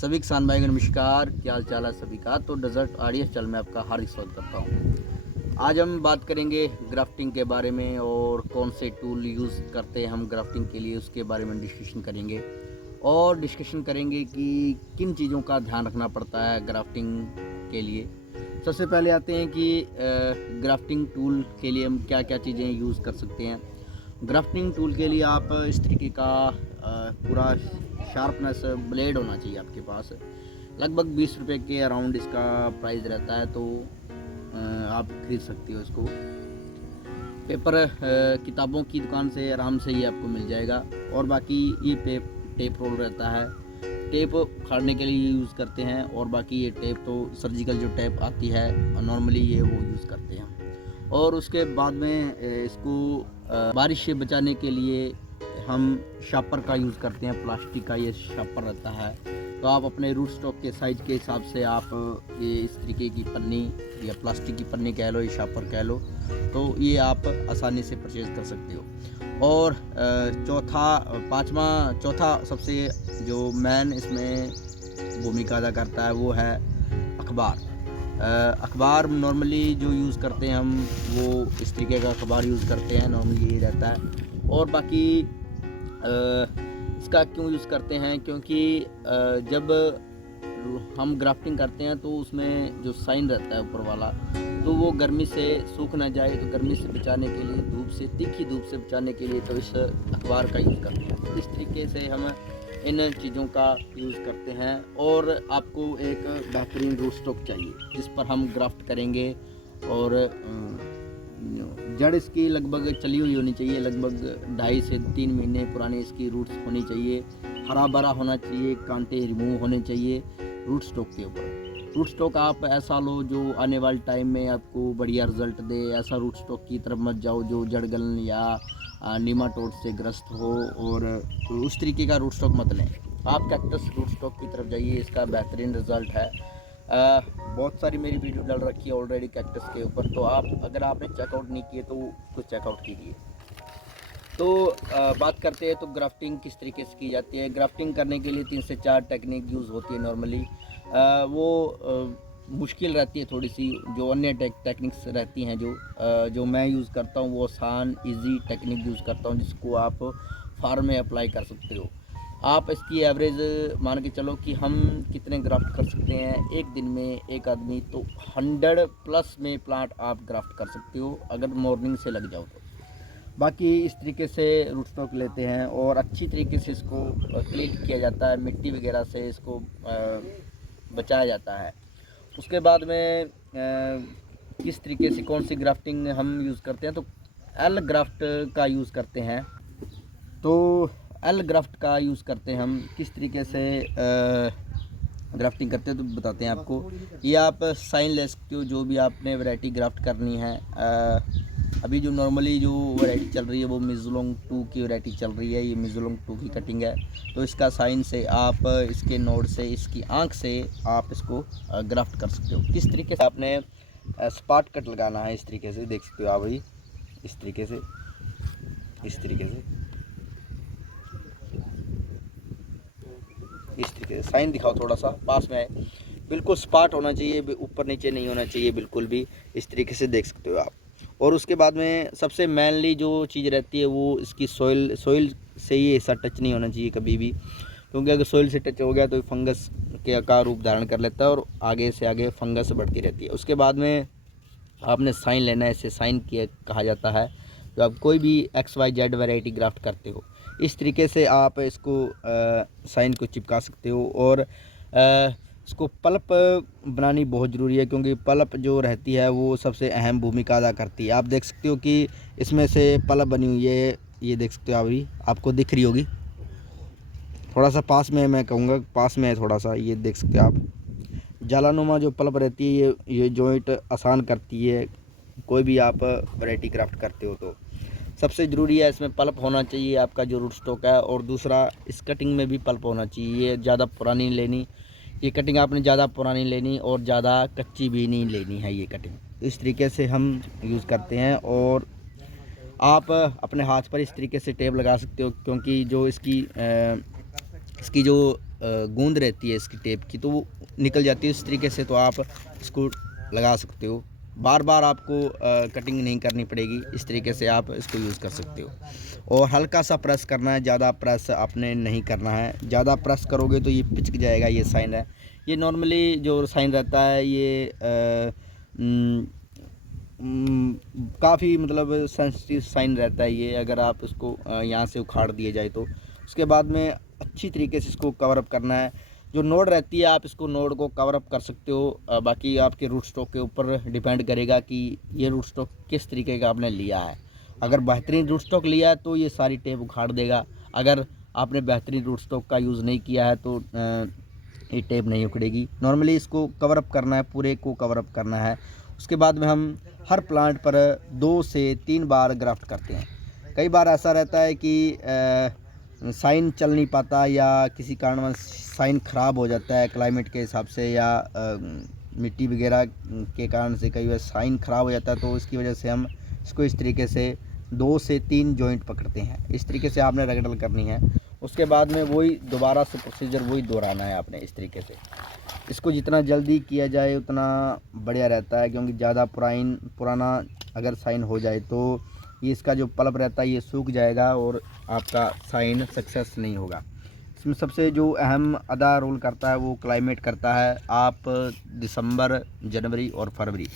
सभी किसान भाई नमस्कार, क्या हाल चाल है सभी का। तो डेजर्ट आरडीएस चैनल में आपका हार्दिक स्वागत करता हूँ। आज हम बात करेंगे ग्राफ्टिंग के बारे में और कौन से टूल यूज़ करते हैं हम ग्राफ्टिंग के लिए, उसके बारे में डिस्कशन करेंगे। और डिस्कशन करेंगे कि किन चीज़ों का ध्यान रखना पड़ता है ग्राफ्टिंग के लिए। सबसे पहले आते हैं कि ग्राफ्टिंग टूल के लिए हम क्या क्या चीज़ें यूज़ कर सकते हैं। ग्राफ्टिंग टूल के लिए आप इस तरीके का पूरा शार्पनेस ब्लेड होना चाहिए आपके पास। लगभग 20 रुपये के अराउंड इसका प्राइस रहता है, तो आप खरीद सकते हो इसको। पेपर किताबों की दुकान से आराम से ये आपको मिल जाएगा। और बाकी ये टेप रोल रहता है, टेप उखाड़ने के लिए यूज़ करते हैं। और बाकी ये टेप तो सर्जिकल जो टेप आती है नॉर्मली ये वो यूज़ करते हैं। और उसके बाद में इसको बारिश से बचाने के लिए हम शापर का यूज़ करते हैं। प्लास्टिक का ये शापर रहता है, तो आप अपने रूट स्टॉक के साइज़ के हिसाब से आप ये इस तरीके की पन्नी या प्लास्टिक की पन्नी कह लो या शापर कह लो, तो ये आप आसानी से परचेज़ कर सकते हो। और चौथा सबसे जो मैन इसमें भूमिका अदा करता है वो है अखबार। अखबार नॉर्मली जो यूज़ करते हैं हम वो इस तरीके का अखबार यूज़ करते हैं, नॉर्मली यही रहता है। और बाकी इसका क्यों यूज़ करते हैं, क्योंकि जब हम ग्राफ्टिंग करते हैं तो उसमें जो साइन रहता है ऊपर वाला, तो वो गर्मी से सूख ना जाए, तो गर्मी से बचाने के लिए, धूप से, तीखी धूप से बचाने के लिए तो इस अखबार का यूज़ करते हैं। इस तरीके से हम इन चीज़ों का यूज़ करते हैं। और आपको एक बेहतरीन रूट स्टॉक चाहिए जिस पर हम ग्राफ्ट करेंगे। और जड़ इसकी लगभग चली हुई होनी चाहिए, लगभग 2.5 से 3 महीने पुरानी इसकी रूट्स होनी चाहिए। हरा भरा होना चाहिए, कांटे रिमूव होने चाहिए रूट स्टॉक के ऊपर। रूट स्टॉक आप ऐसा लो जो आने वाले टाइम में आपको बढ़िया रिजल्ट दे। ऐसा रूट स्टॉक की तरफ मत जाओ जो जड़ गलन या नीमाटोड से ग्रस्त हो, और उस तरीके का रूट स्टॉक मत लें। आप कैक्टस रूट स्टॉक की तरफ जाइए, इसका बेहतरीन रिजल्ट है। बहुत सारी मेरी वीडियो डल रखी है ऑलरेडी कैक्टस के ऊपर, तो आप अगर आपने चेकआउट नहीं किए तो उसको चेकआउट कीजिए। तो बात करते हैं तो ग्राफ्टिंग किस तरीके से की जाती है। ग्राफ्टिंग करने के लिए 3 से 4 टेक्निक यूज़ होती है नॉर्मली। मुश्किल रहती है थोड़ी सी, जो अन्य टेक्निक्स रहती हैं जो मैं यूज़ करता हूँ वो आसान इजी टेक्निक यूज़ करता हूँ, जिसको आप फार्म में अप्लाई कर सकते हो। आप इसकी एवरेज मान के चलो कि हम कितने ग्राफ्ट कर सकते हैं एक दिन में एक आदमी, तो 100+ में प्लांट आप ग्राफ्ट कर सकते हो अगर मॉर्निंग से लग जाओ तो। बाकी इस तरीके से रूट स्टॉक लेते हैं और अच्छी तरीके से इसको क्लीन किया जाता है, मिट्टी वगैरह से इसको बचाया जाता है। उसके बाद में किस तरीके से कौन सी ग्राफ्टिंग हम यूज़ करते हैं, तो एल ग्राफ्ट का यूज़ करते हैं। तो एल ग्राफ्ट का यूज़ करते हैं हम। किस तरीके से ग्राफ्टिंग करते हैं तो बताते हैं आपको। ये आप साइन ले सकते हो जो भी आपने वैरायटी ग्राफ्ट करनी है। अभी जो नॉर्मली जो वैरायटी चल रही है वो मिज़ोलोंग 2 की वैरायटी चल रही है। ये मिज़ोलोंग 2 की कटिंग है, तो इसका साइन से आप इसके नोड से, इसकी आंख से आप इसको ग्राफ्ट कर सकते हो। किस तरीके से आपने स्पॉट कट लगाना है, इस तरीके से देख सकते हो आप भाई, इस तरीके से, इस तरीके से, इस तरीके से साइन दिखाओ, थोड़ा सा पास में है, बिल्कुल स्पॉट होना चाहिए, ऊपर नीचे नहीं होना चाहिए बिल्कुल भी। इस तरीके से देख सकते हो आप। और उसके बाद में सबसे मेनली जो चीज़ रहती है वो इसकी सॉइल से ये ऐसा टच नहीं होना चाहिए कभी भी, क्योंकि अगर सॉइल से टच हो गया तो फंगस के आकार रूप धारण कर लेता है और आगे से आगे फंगस बढ़ती रहती है। उसके बाद में आपने साइन लेना है, इसे साइन किया कहा जाता है। तो आप कोई भी XYZ वैरायटी ग्राफ्ट करते हो, इस तरीके से आप इसको साइन को चिपका सकते हो। और इसको पल्प बनानी बहुत ज़रूरी है, क्योंकि पल्प जो रहती है वो सबसे अहम भूमिका अदा करती है। आप देख सकते हो कि इसमें से पल्प बनी हुई है, ये देख सकते हो अभी आपको दिख रही होगी, थोड़ा सा पास में, मैं कहूँगा पास में है थोड़ा सा, ये देख सकते हो आप। जालानुमा जो पल्प रहती है ये जॉइंट आसान करती है कोई भी आप वैरायटी क्राफ्ट करते हो। तो सबसे ज़रूरी है इसमें पल्प होना चाहिए आपका जो रूट स्टॉक है। और दूसरा, इस कटिंग में भी पल्प होना चाहिए। ये ज़्यादा पुरानी नहीं लेनी, ये कटिंग आपने ज़्यादा पुरानी लेनी और ज़्यादा कच्ची भी नहीं लेनी है ये कटिंग। इस तरीके से हम यूज़ करते हैं। और आप अपने हाथ पर इस तरीके से टेप लगा सकते हो, क्योंकि जो इसकी जो गूंद रहती है इसकी टेप की तो वो निकल जाती है इस तरीके से, तो आप इसको लगा सकते हो। बार बार आपको कटिंग नहीं करनी पड़ेगी, इस तरीके से आप इसको यूज़ कर सकते हो। और हल्का सा प्रेस करना है, ज़्यादा प्रेस आपने नहीं करना है। ज़्यादा प्रेस करोगे तो ये पिचक जाएगा। ये साइन है, ये नॉर्मली जो साइन रहता है ये काफ़ी मतलब सेंसिटिव साइन रहता है ये। अगर आप इसको यहाँ से उखाड़ दिए जाए तो उसके बाद में अच्छी तरीके से इसको कवर अप करना है। जो नोड रहती है आप इसको नोड को कवर अप कर सकते हो। बाकी आपके रूट स्टॉक के ऊपर डिपेंड करेगा कि ये रूट स्टॉक किस तरीके का आपने लिया है। अगर बेहतरीन रूट स्टॉक लिया है तो ये सारी टेप उखाड़ देगा। अगर आपने बेहतरीन रूट स्टॉक का यूज़ नहीं किया है तो ये टेप नहीं उखड़ेगी। नॉर्मली इसको कवर अप करना है, पूरे को कवर अप करना है। उसके बाद में हम हर प्लांट पर 2 से 3 बार ग्राफ्ट करते हैं। कई बार ऐसा रहता है कि साइन चल नहीं पाता या किसी कारणवश साइन ख़राब हो जाता है क्लाइमेट के हिसाब से या मिट्टी वगैरह के कारण से कई बार साइन ख़राब हो जाता है। तो इसकी वजह से हम इसको इस तरीके से 2 से 3 जॉइंट पकड़ते हैं। इस तरीके से आपने रगड़ करनी है। उसके बाद में वही दोबारा से प्रोसीजर वही दोहराना है आपने इस तरीके से। इसको जितना जल्दी किया जाए उतना बढ़िया रहता है, क्योंकि ज़्यादा पुराना अगर साइन हो जाए तो ये इसका जो पल्प रहता है ये सूख जाएगा और आपका साइन सक्सेस नहीं होगा। इसमें सबसे जो अहम अदा रोल करता है वो क्लाइमेट करता है। आप दिसंबर, जनवरी और फरवरी,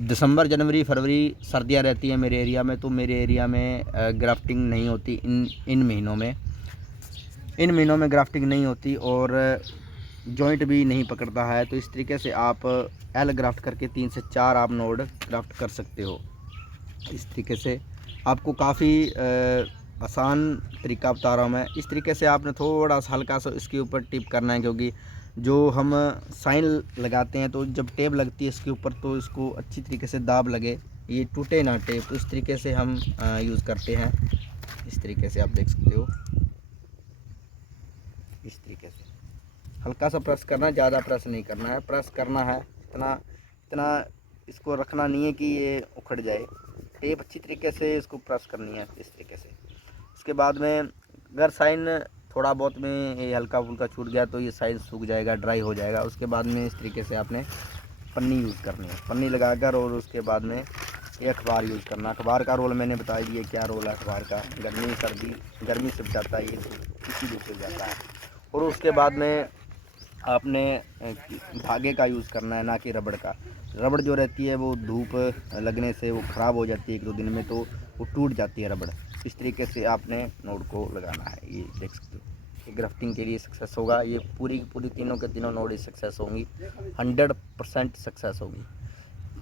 दिसंबर, जनवरी, फरवरी सर्दियाँ रहती हैं मेरे एरिया में, तो मेरे एरिया में ग्राफ्टिंग नहीं होती इन महीनों में ग्राफ्टिंग नहीं होती और जॉइंट भी नहीं पकड़ता है। तो इस तरीके से आप एल ग्राफ्ट करके 3 से 4 आप नोड ग्राफ्ट कर सकते हो। इस तरीके से आपको काफ़ी आसान तरीका बता रहा हूँ मैं। इस तरीके से आपने थोड़ा सा हल्का सा इसके ऊपर टिप करना है, क्योंकि जो हम साइन लगाते हैं तो जब टेप लगती है इसके ऊपर तो इसको अच्छी तरीके से दाब लगे, ये टूटे ना टेप। तो इस तरीके से हम यूज़ करते हैं। इस तरीके से आप देख सकते हो, इस तरीके से हल्का सा प्रेस करना है, ज़्यादा प्रेस नहीं करना है। प्रेस करना है इतना इसको रखना नहीं है कि ये उखड़ जाए। टेप अच्छी तरीके से इसको प्रेस करनी है इस तरीके से। इसके बाद में अगर साइन थोड़ा बहुत में ये हल्का फुल्का छूट गया तो ये साइन सूख जाएगा, ड्राई हो जाएगा। उसके बाद में इस तरीके से आपने पन्नी यूज़ करनी है, पन्नी लगाकर, और उसके बाद में ये अखबार यूज़ करना। अखबार का रोल मैंने बता दिया क्या रोल है अखबार का। गर्मी सर्दी, गर्मी से बचाता है ये, इसीलिए सूख जाता है। और उसके बाद में आपने धागे का यूज़ करना है, ना कि रबड़ का। रबड़ जो रहती है वो धूप लगने से वो ख़राब हो जाती है 1-2 दिन में, तो वो टूट जाती है रबड़। इस तरीके से आपने नोड को लगाना है। ये देख सकते हो, ये ग्राफ्टिंग के लिए सक्सेस होगा। ये पूरी की पूरी तीनों के तीनों नोड सक्सेस होंगी, 100% सक्सेस होगी।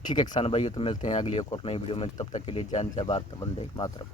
ठीक है किसान भाई, तो मिलते हैं अगली एक और नई वीडियो में। तब तक के लिए जय हिंद, जय भारत, वंदे मातरम।